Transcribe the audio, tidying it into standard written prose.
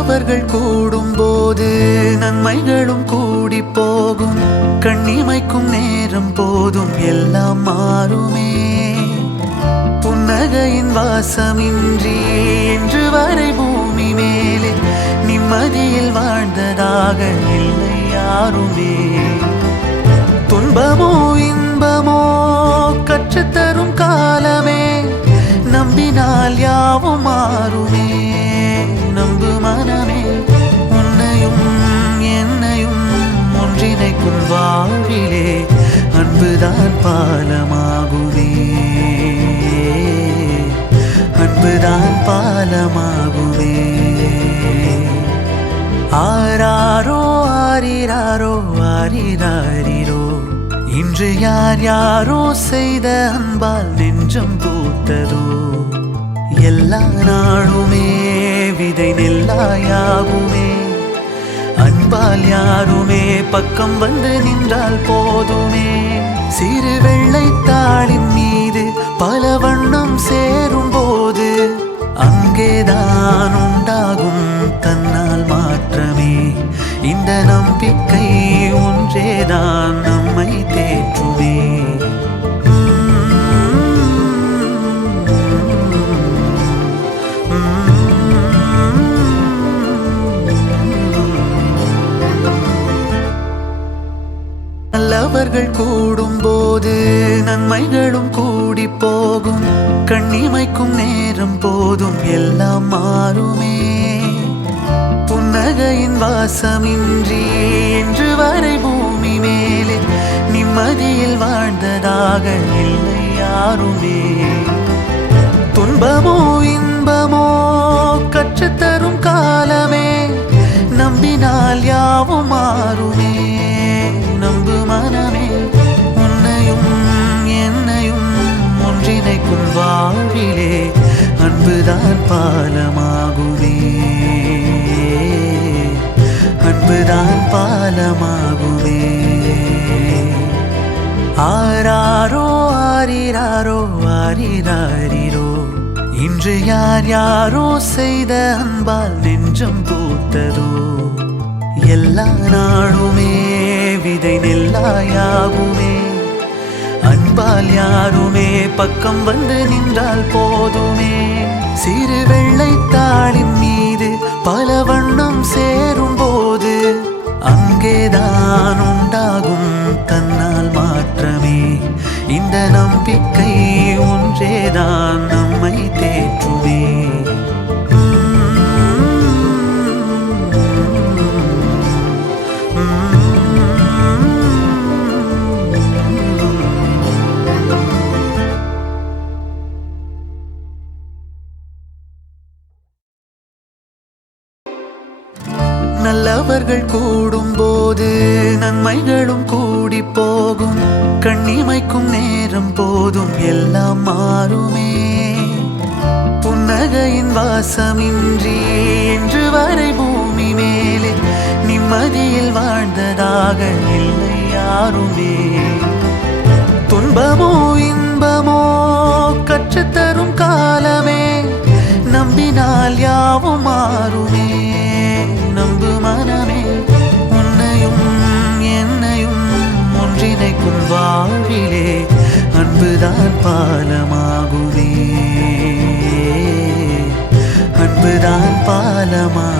நல்லவர்கள் கூடும்போது நன்மைகளும் கூடி போகும். கண்ணிமைக்கும் நேரம் போதும் எல்லாம் மாறுமே. புன்னகையின் வாசமின்றி இன்று வரை பூமி மேலே நிம்மதியில் வாழ்ந்ததாக இல்லை யாருமே. துன்பமோ இன்பமோ கற்றுத்தரும் காலமே, நம்பினால் யாவும் மாறுமே. நம்பு மனமே, உன்னையும் என்னையும் ஒன்றிணைக்கும் வாழ்விலே அன்புதான் பாலமாகுமே. அன்புதான் பாலமாகுமே. ஆராரோ ஆரிராரோ ஆரிராரிரோ, இன்று யார் யாரோ செய்த அன்பால் நெஞ்சம் பூத்ததோ. எல்லா நாளுமே விதை நெல்லாயாகுமே. அன்பால் யாருமே பக்கம் வந்து நின்றால் போதுமே. சிறு வெள்ளைத்தாளின் மீது பல வண்ணம் சேரும் போது அங்கேதான் உண்டாகும் தன்னால் மாற்றமே. இந்த நம்பிக்கை ஒன்றேதான் நம்மை தேற்றுமே. நல்லவர்கள் கூடும்போது நன்மைகளும் கூடி போகும். கண்ணிமைக்கும் நேரம் போதும் எல்லாம் மாறுமே. புன்னகையின் வாசமின்றி இன்று வரை பூமி மேலே நிம்மதியில் வாழ்ந்ததாக இல்லை யாருமே. துன்பமோ இன்பமோ கற்றுத்தரும் காலமே, நம்பினால் யாவும் மாறுமே. நம்பு மனமே, உன்னையும் என்னையும் ஒன்றிணைக்கும் வாழ்விலே அன்புதான் பாலமாகுமே. அன்புதான் பாலமாகுமே. ஆராரோ ஆரிராரோ ஆரிராரிரோ, இன்று யார் யாரோ செய்த அன்பால் நெஞ்சம் பூத்ததோ. எல்லா நாளுமே விதை நெல்லாயாகுமே. அன்பால் யாருமே பக்கம் வந்து நின்றால் போதுமே. சிறு வெள்ளைத்தாளின் மீது பல வண்ணம் சேரும் போது அங்கேதான் உண்டாகும் தன்னால் மாற்றமே. இந்த நம்பிக்கை ஒன்றேதான் நம்மை தேற்றுமே. நல்லவர்கள் கூடும்போது நன்மைகளும் கூடி போகும். கண்ணிமைக்கும் நேரம் போதும் எல்லாம் மாறுமே. புன்னகையின் வாசமின்றி இன்று வரை பூமி மேலே நிம்மதியில் வாழ்ந்ததாக இல்லை யாருமே. துன்பமோ இன்பமோ கற்றுத்தரும் காலமே, நம்பினால் யாவும் மாறுமே. நம்பு மனமே, உன்னையும் என்னையும் ஒன்றிணைக்கும் வாழ்விலே அன்புதான் பாலமாகுமே. அன்புதான் பாலமாகுமே.